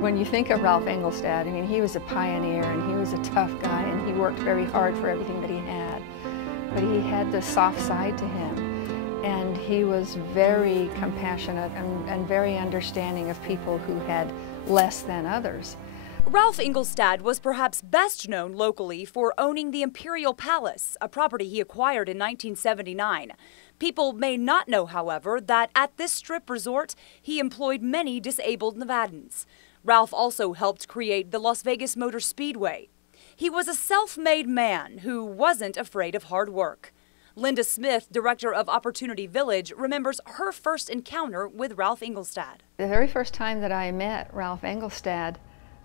When you think of Ralph Engelstad, I mean, he was a pioneer and he was a tough guy and he worked very hard for everything that he had. But he had the soft side to him, and he was very compassionate and very understanding of people who had less than others. Ralph Engelstad was perhaps best known locally for owning the Imperial Palace, a property he acquired in 1979. People may not know, however, that at this strip resort, he employed many disabled Nevadans. Ralph also helped create the Las Vegas Motor Speedway. He was a self-made man who wasn't afraid of hard work. Linda Smith, director of Opportunity Village, remembers her first encounter with Ralph Engelstad. The very first time that I met Ralph Engelstad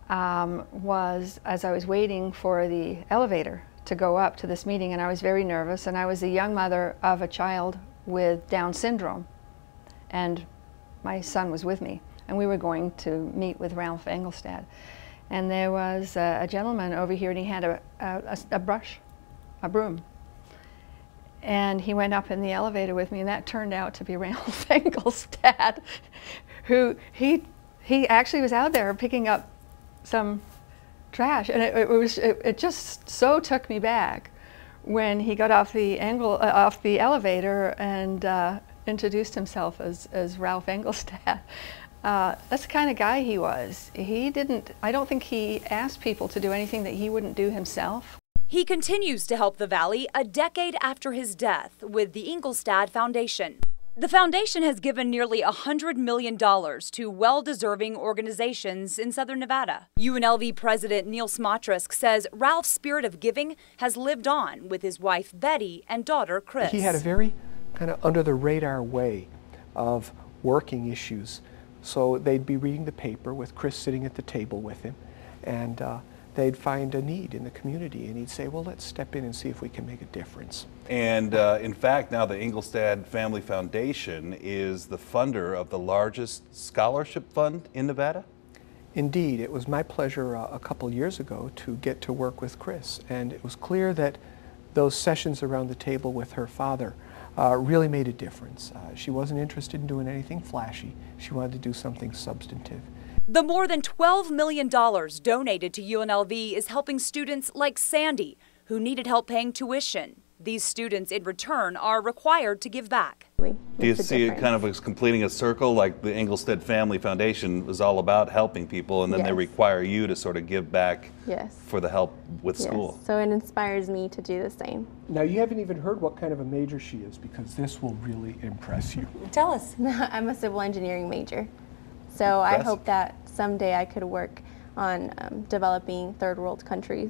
was as I was waiting for the elevator to go up to this meeting, and I was very nervous, and I was the young mother of a child with Down syndrome, and my son was with me, and we were going to meet with Ralph Engelstad. And there was a gentleman over here, and he had a brush, a broom. And he went up in the elevator with me, and that turned out to be Ralph Engelstad, who he actually was out there picking up some trash, and it just so took me back when he got off the elevator and introduced himself as Ralph Engelstad. That's the kind of guy he was. I don't think he asked people to do anything that he wouldn't do himself. He continues to help the Valley a decade after his death with the Engelstad Foundation. The foundation has given nearly $100 million to well-deserving organizations in Southern Nevada. UNLV President Neil Smotrisk says Ralph's spirit of giving has lived on with his wife Betty and daughter Chris. He had a very kind of under-the-radar way of working issues. So they'd be reading the paper with Chris sitting at the table with him, and they'd find a need in the community, and he'd say, well, let's step in and see if we can make a difference. And in fact, now the Engelstad Family Foundation is the funder of the largest scholarship fund in Nevada? Indeed, it was my pleasure a couple years ago to get to work with Chris, and it was clear that those sessions around the table with her father really made a difference. She wasn't interested in doing anything flashy. She wanted to do something substantive. The more than $12 million donated to UNLV is helping students like Sandy, who needed help paying tuition. These students, in return, are required to give back. Do you see it kind of as completing a circle, like the Engelstad Family Foundation is all about helping people, and then they require you to sort of give back for the help with school? So it inspires me to do the same. Now, you haven't even heard what kind of a major she is, because this will really impress you. Tell us. I'm a civil engineering major. So I hope that someday I could work on developing third world countries.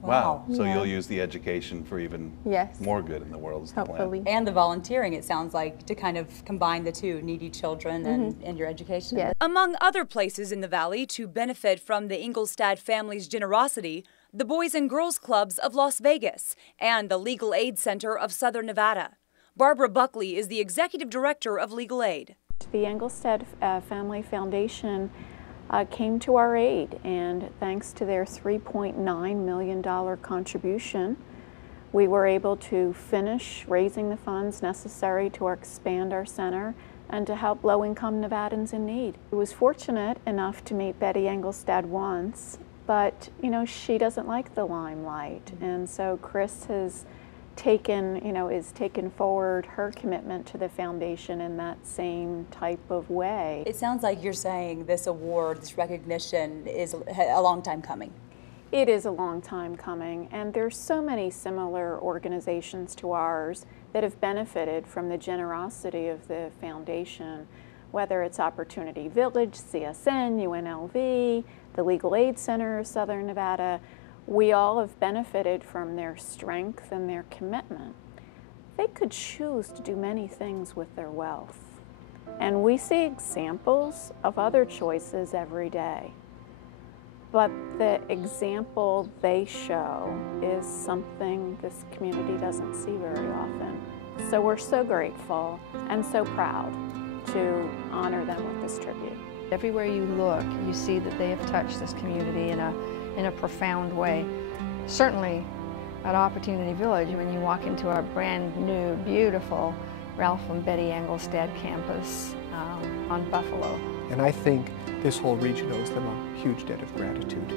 Wow. So you'll use the education for even more good in the world is the hopefully. And the volunteering, it sounds like, to kind of combine the two, needy children and your education. Yes. Among other places in the Valley to benefit from the Engelstad family's generosity, the Boys and Girls Clubs of Las Vegas and the Legal Aid Center of Southern Nevada. Barbara Buckley is the executive director of Legal Aid. The Engelstad Family Foundation came to our aid, and thanks to their $3.9 million contribution, we were able to finish raising the funds necessary to expand our center and to help low-income Nevadans in need. I was fortunate enough to meet Betty Engelstad once, but she doesn't like the limelight, and so Chris has taken forward her commitment to the foundation in that same type of way. It sounds like you're saying this award, this recognition is a long time coming. It is a long time coming, and there's so many similar organizations to ours that have benefited from the generosity of the foundation, whether it's Opportunity Village, CSN, UNLV, the Legal Aid Center of Southern Nevada. We all have benefited from their strength and their commitment. They could choose to do many things with their wealth. And we see examples of other choices every day. But the example they show is something this community doesn't see very often. So we're so grateful and so proud to honor them with this tribute. Everywhere you look, you see that they have touched this community in a profound way. Certainly at Opportunity Village, when you walk into our brand new, beautiful Ralph and Betty Engelstad campus on Buffalo. And I think this whole region owes them a huge debt of gratitude.